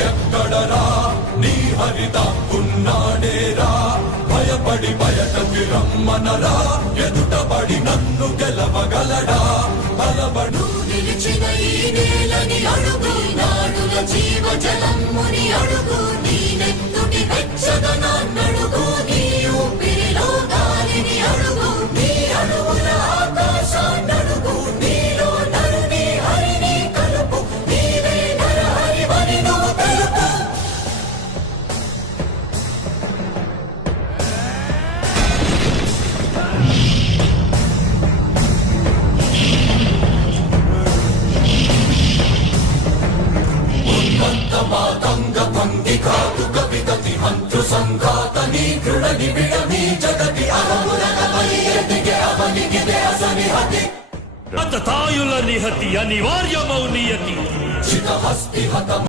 ఎక్కడరా నీ హరిత ఉన్నాడేరా భయపడి బయటకి రమ్మనరా ఎదుటపడి నన్ను గెలవగలడా బలబడు నిలిచిన ఈ నేలని అడుగు నాడుల జీవ జలమ్ముని అడుగు నీ నెత్తుటి వెచ్చదనాన్నడుగు నీ ఊపిరిలో గాలిని అడుగు నీ అడుగుల ఆకాశాన్నడుగు నీలో నరుని హరిని కలుపు నీవే నరహరివని నువ్వు తెలుపు మాతంగ భంగి కాదు కవితతి మంత్రు సంఘాతని దృఢని విడమి జగతి అవములనమై ఎదిగే అవనిగిదే అసనిహతి అత తాయుల నిహతి అనివార్యమౌ నియతి చితహస్తి హత